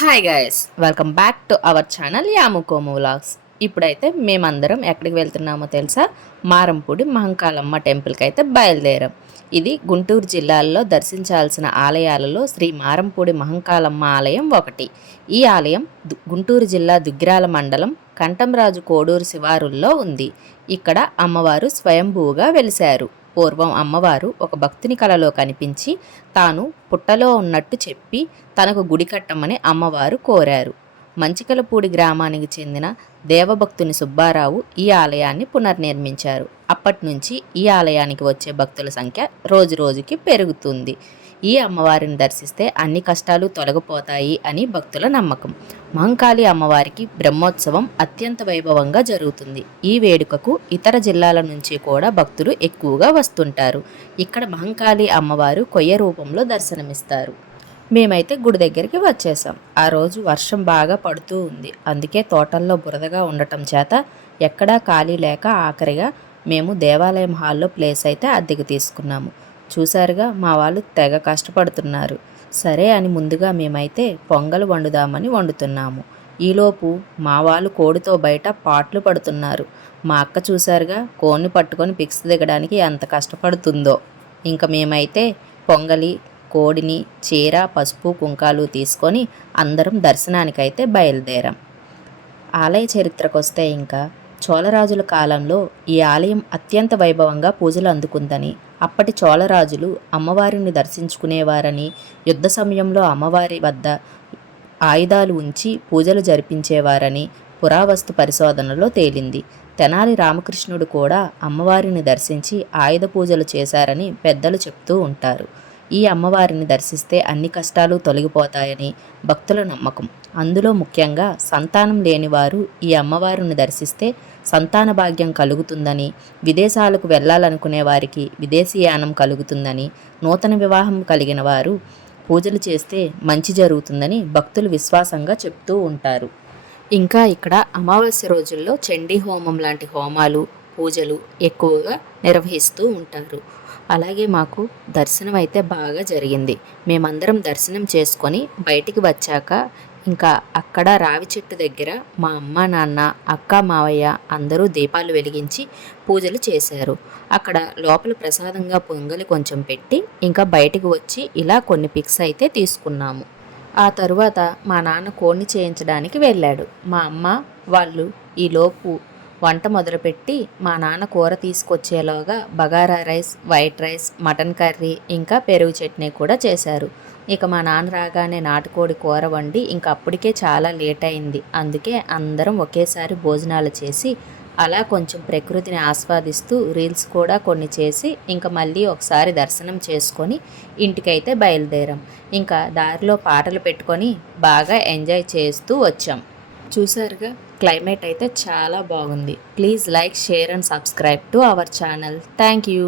Hi guys welcome back to our channel యాముకోము vlogs ఇప్పుడైతే మేమందరం ఎక్కడికి వెళ్తున్నామో తెలుసా? మారంపూడి మహంకాళమ్మ టెంపుల్కి అయితే బయలుదేరాం. ఇది గుంటూరు జిల్లాలో దర్శించాల్సిన ఆలయాలలో శ్రీ మారంపూడి మహంకాళమ్మ ఆలయం ఒకటి. ఈ ఆలయం దు- గుంటూరు జిల్లా దుగ్గిరాల మండలం కంఠంరాజు కోడూరు శివారుల్లో ఉంది. ఇక్కడ అమ్మవారు స్వయంభూగా వెలిశారు. పూర్వం అమ్మవారు ఒక భక్తుని కలలో కనిపించి తాను పుట్టలో ఉన్నట్టు చెప్పి తనకు గుడి కట్టమని అమ్మవారు కోరారు. మంచికలపూడి గ్రామానికి చెందిన దేవభక్తుని సుబ్బారావు ఈ ఆలయాన్ని పునర్నిర్మించారు. అప్పటి నుంచి ఈ ఆలయానికి వచ్చే భక్తుల సంఖ్య రోజు రోజుకి పెరుగుతుంది. ఈ అమ్మవారిని దర్శిస్తే అన్ని కష్టాలు తొలగిపోతాయి అని భక్తుల నమ్మకం. మహంకాళి అమ్మవారికి బ్రహ్మోత్సవం అత్యంత వైభవంగా జరుగుతుంది. ఈ వేడుకకు ఇతర జిల్లాల నుంచి కూడా భక్తులు ఎక్కువగా వస్తుంటారు. ఇక్కడ మహంకాళి అమ్మవారు కొయ్య రూపంలో దర్శనమిస్తారు. మేమైతే గుడి దగ్గరికి వచ్చేసాం. ఆ రోజు వర్షం బాగా పడుతూ ఉంది. అందుకే తోటల్లో బురదగా ఉండటం చేత ఎక్కడా ఖాళీ లేక ఆఖరిగా మేము దేవాలయం హాల్లో ప్లేస్ అయితే అద్దెకు తీసుకున్నాము. చూసారుగా మా వాళ్ళు తెగ కష్టపడుతున్నారు. సరే అని ముందుగా మేమైతే పొంగలు వండుదామని వండుతున్నాము. ఈలోపు మా వాళ్ళు కోడితో బయట పాటలు పడుతున్నారు. మా అక్క చూసారుగా కోడిని పట్టుకొని పిక్స్ దిగడానికి ఎంత కష్టపడుతుందో. ఇంకా మేమైతే పొంగలి కోడిని చీర పసుపు కుంకాలు తీసుకొని అందరం దర్శనానికైతే బయలుదేరాం. ఆలయ చరిత్రకు వస్తే ఇంకా చోళరాజుల కాలంలో ఈ ఆలయం అత్యంత వైభవంగా పూజలు అందుకుందని అప్పటి చోళరాజులు అమ్మవారిని దర్శించుకునేవారని యుద్ధ సమయంలో అమ్మవారి వద్ద ఆయుధాలు ఉంచి పూజలు జరిపించేవారని పురావస్తు పరిశోధనలో తేలింది. తెనాలి రామకృష్ణుడు కూడా అమ్మవారిని దర్శించి ఆయుధ పూజలు చేశారని పెద్దలు చెప్తూ ఉంటారు. ఈ అమ్మవారిని దర్శిస్తే అన్ని కష్టాలు తొలగిపోతాయని భక్తుల నమ్మకం. అందులో ముఖ్యంగా సంతానం లేనివారు ఈ అమ్మవారిని దర్శిస్తే సంతాన భాగ్యం కలుగుతుందని విదేశాలకు వెళ్ళాలనుకునే వారికి విదేశీయానం కలుగుతుందని నూతన వివాహం కలిగిన వారు పూజలు చేస్తే మంచి జరుగుతుందని భక్తులు విశ్వాసంగా చెప్తూ ఉంటారు. ఇంకా ఇక్కడ అమావాస్య రోజుల్లో చండీ హోమం లాంటి హోమాలు పూజలు ఎక్కువగా నిర్వహిస్తూ ఉంటారు. అలాగే మాకు దర్శనం అయితే బాగా జరిగింది. మేమందరం దర్శనం చేసుకొని బయటికి వచ్చాక ఇంకా అక్కడ రావి చెట్టు దగ్గర మా అమ్మ నాన్న అక్క మావయ్య అందరూ దీపాలు వెలిగించి పూజలు చేశారు. అక్కడ లోపల ప్రసాదంగా పొంగలి కొంచెం పెట్టి ఇంకా బయటికి వచ్చి ఇలా కొన్ని పిక్స్ అయితే తీసుకున్నాము. ఆ తరువాత మా నాన్న కోడిని చేయించడానికి వెళ్ళాడు. మా అమ్మ వాళ్ళు ఈలోపు వంట మొదలుపెట్టి మా నాన్న కూర తీసుకొచ్చేలోగా bagara rice white rice mutton curry ఇంకా పెరుగు చట్నీ కూడా చేశారు. ఇక మా నాన్న రాగానే నాటుకోడి కూర వండి ఇంక అప్పటికే చాలా లేట్ అయింది. అందుకే అందరం ఒకేసారి భోజనాలు చేసి అలా కొంచెం ప్రకృతిని ఆస్వాదిస్తూ రీల్స్ కూడా కొన్ని చేసి ఇంకా మళ్ళీ ఒకసారి దర్శనం చేసుకొని ఇంటికైతే బయలుదేరాం. ఇంకా దారిలో పాటలు పెట్టుకొని బాగా ఎంజాయ్ చేస్తూ వచ్చాం. చూసారుగా? క్లైమేట్ అయితే చాలా బాగుంది. Please like share and subscribe to our channel. Thank you.